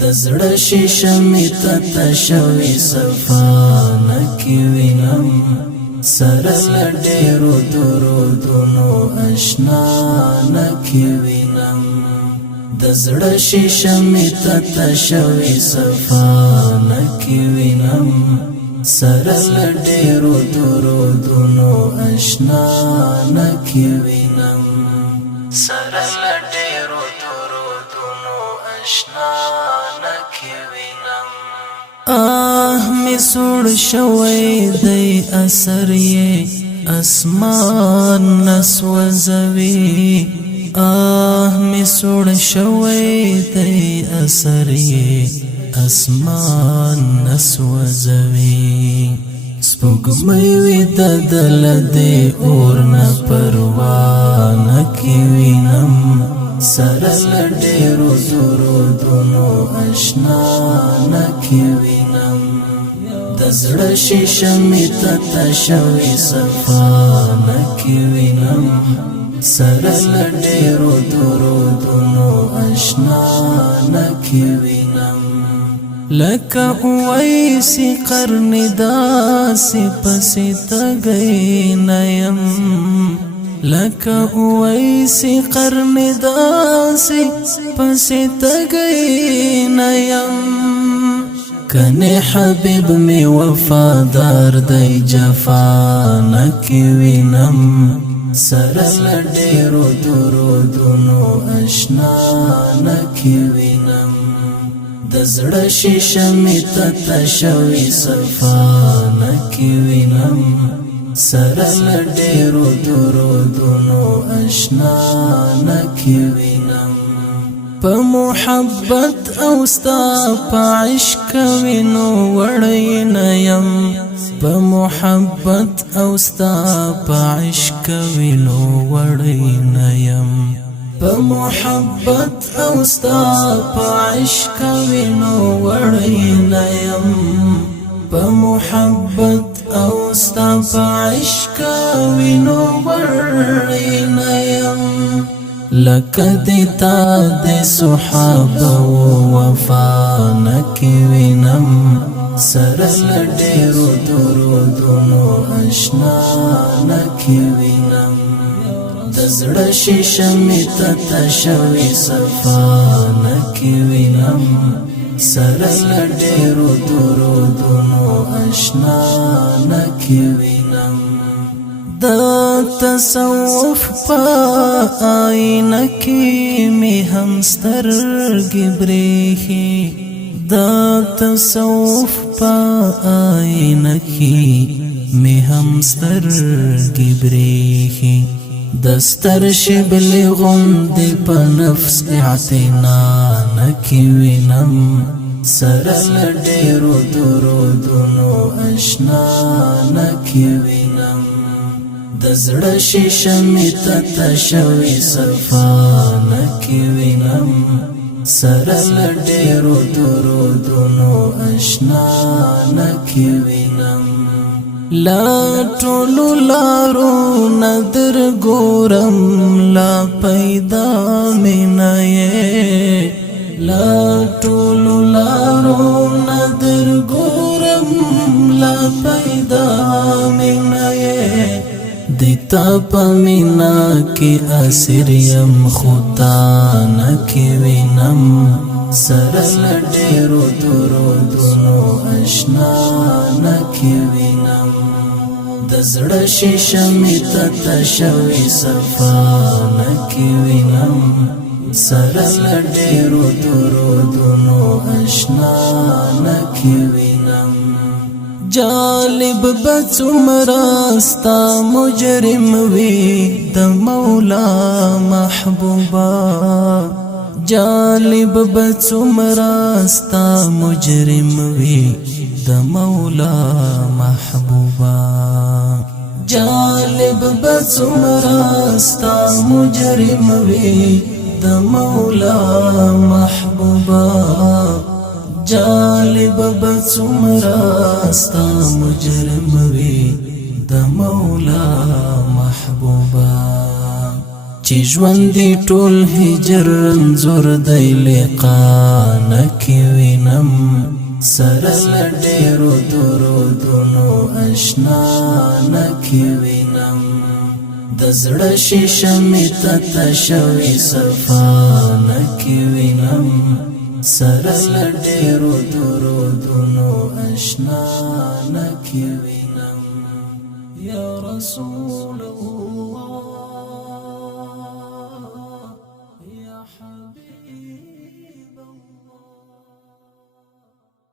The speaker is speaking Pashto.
دزړه شیشه می تتشوي صفا نکی وینم سره لډیرو درودونو آشنا نکی وینم دزړه شیشه می تتشوي صفا نکی وینم سره لډیرو درودونو آشنا نکی وینم سره لډیرو درودونو آشنا نکی وینم می سوړ شوی دی اثر یې اسمان نسوځوي می سوړ شوی دی اثر یې اسمان نسوځوي سپوږمۍ وي ددل دی اور نه پروا نکی وینم سره لډیرو درودونو آشنا نکی وینم دزړه شیشه می تتشوي صفا نکی وینم سره لډیرو درودونو آشنا نکی وینم لکه اویسی قرن داسې پسې تږی نیم لکه اویسی قرن داسې پسې تږی نیم کنه حبیب می وفادار دی جفا نکی وینم سره لډیرو درودونو آشنا نکی وینم دزړه شیشه می تتشوي صفا نکی وینم سره لډیرو درودونو آشنا نکی وینم په محبت او ستا په عشق وینو وړی نه یم په محبت او ستا په عشق وینو وړی نه یم په محبت او ستا په عشق وینو وړی نه یم په محبت او ستا په عشق وینو وړی نه یم لکه دیتا د صحابه وفا نکی وینم سره لډیرو درودونو آشنا نکی وینم دزړه شیشه می تتشوي صفا نکی وینم سره لډیرو درودونو آشنا نکی وینم دا تصوف پا آئینه کی می هم سترګې بریښي دا تصوف پا آئینه کی می هم سترګې بریښي دستر شبل غندې په نفس اعتنا نکی وینم سره لډیرو درودونو آشنا نکی وینم دزړه شیشه می تتشوي صفا نکی وینم سره لډیرو درودونو آشنا نکی وینم لا ټولو لارو ندر ګورم لا پیدا مینه لا ټولو لارو ندر ګورم لا پیدا مینه دیتا پمینا کی اسیر یم خدا نکی وینم سره لډیرو درودونو آشنا نکی وینم دزړه شیشه می تتشوي صفا نکی وینم سره لډیرو درودونو آشنا نکی وینم جالب بڅومراستا مجرم وی د مولا محبوبا جالب بڅومراستا مجرم وی د مولا محبوبا جالب بڅومراستا مجرم وی د مولا محبوبا جالب بڅومراستا مجرم وی د مولا محبوبا چې ژوند دی ټول هجر انزور دی لقا نکی سره لډیرو درودونو اشنا نکي وینم د زړه شیشه می تشوي صفا نکي وینم سره لډیرو درودونو اشنا نکي وینم یا رسول الله